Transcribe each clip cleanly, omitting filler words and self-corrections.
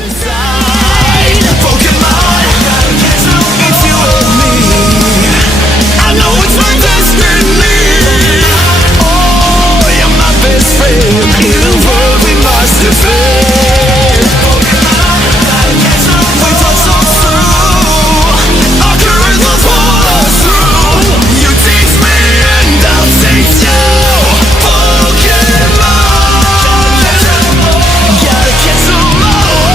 inside. Pokemon, it's you and me. I know it's my destiny. Oh, you're my best friend in a world we must defend. Pokemon, we touch so through. Our courage will pull us through. You teach me and I'll teach you. Pokemon, gotta catch 'em all.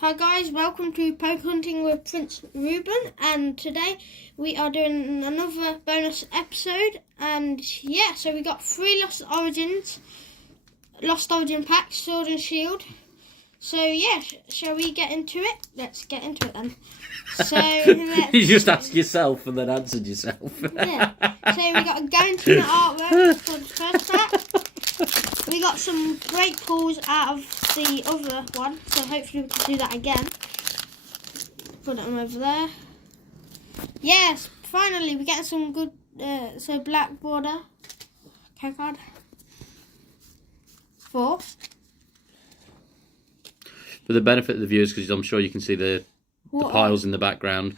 Hi guys, welcome to Pokehunting with Prince Reuben, and today we are doing another bonus episode. And yeah, so we got 3 Lost Origin packs, Sword and Shield. So yeah, shall we get into it? Let's get into it then. So You just asked yourself and then answered yourself. yeah, so we got a guaranteed artwork for the first pack. We got some great pulls out of the other one, so hopefully we can do that again. Put them over there. Yes, finally we're getting some good, so black border. Okay, card. 4. For the benefit of the viewers, because I'm sure you can see the piles in the background,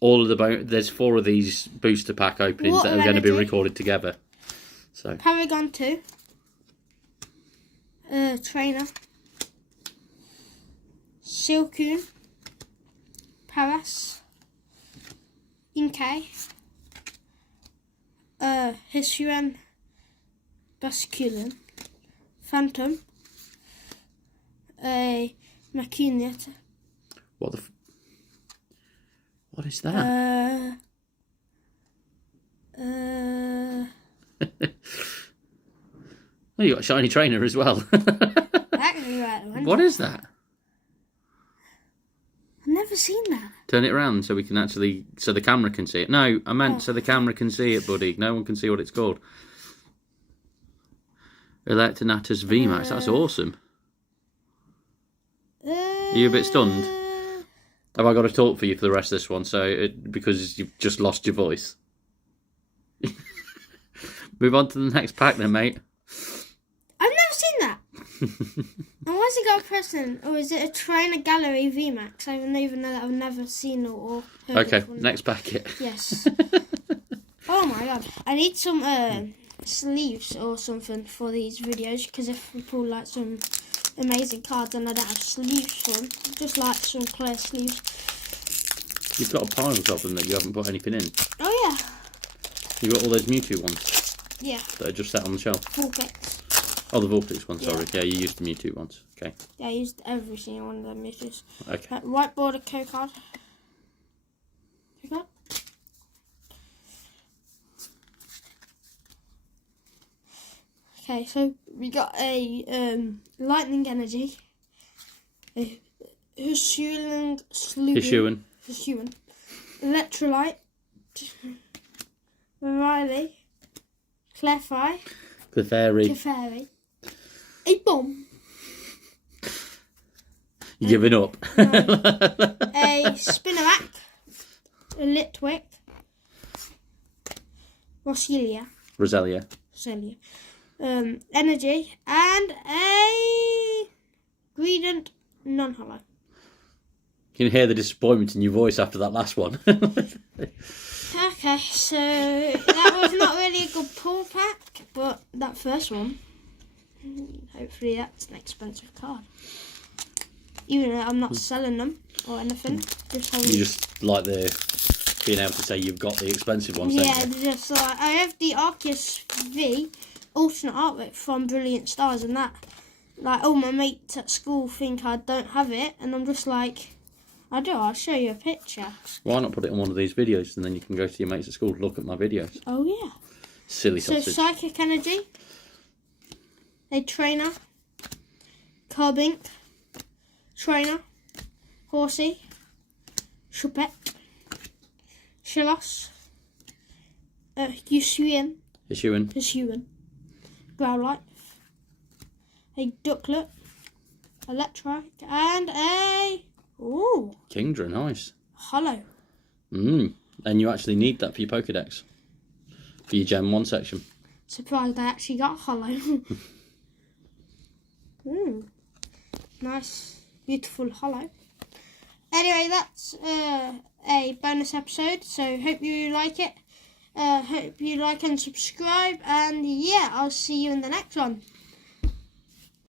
all of there's 4 of these booster pack openings that are going to be recorded together. So Paragon 2. Trainer. Silcoon. Paras. Inkay. Hisuian. Basculin. Phantom. Macuniata. what is that? Oh, you got a shiny trainer as well. That could be the right one. What is that? I've never seen that. Turn it around so we can actually, so the camera can see it. No, I meant so the camera can see it, buddy. No one can see what it's called. Electronatus VMAX. That's awesome. Are you a bit stunned? Have I got to talk for you for the rest of this one? Because you've just lost your voice. Move on to the next pack then, mate. I've never seen that. And why's it got a present? Or is it a Trainer Gallery VMAX? I don't even know that. I've never seen or heard Okay, of one. next packet. Yes. Oh my god. I need some sleeves or something for these videos, because if we pull like some amazing cards and I don't have sleeves for them, just like some clear sleeves. You've got a pile of them that you haven't put anything in. Oh yeah. You've got all those Mewtwo ones Yeah. that are just set on the shelf. Vulpix. Oh, the Vulpix ones, sorry. Yeah, you used the Mewtwo ones. Okay. Yeah, I used every single one of them Mewtwo's. Okay. White border code card. Code card. Okay, so we got a lightning energy, a Hisuian, electrolyte, Riley, Clefairy, a bomb, You giving up? a Spinarak, a Litwick, Roselia. Energy, and a Greedent non-hollow. You can hear the disappointment in your voice after that last one. Okay, so that was not really a good pull pack, but that first one, hopefully that's an expensive card. Even though I'm not selling them or anything. You just like being able to say you've got the expensive ones, don't yeah, you? just like I have the Arceus V alternate artwork from Brilliant Stars, and that, like, all my mates at school think I don't have it, and I'm just like, I do, I'll show you a picture. Why not put it on one of these videos and then you can go to your mates at school to look at my videos? Oh yeah. Silly So sausage. Psychic Energy, a Trainer, Carbink, Trainer, Horsey, Chupette, Shellos, Hisuian, Growlite, a Ducklet, Electric, and a Kingdra, nice. Hollow. And you actually need that for your Pokedex, for your Gen 1 section. Surprised I actually got Hollow. Nice, beautiful hollow. Anyway, that's a bonus episode, so hope you like it. Hope you like and subscribe, and yeah, I'll see you in the next one.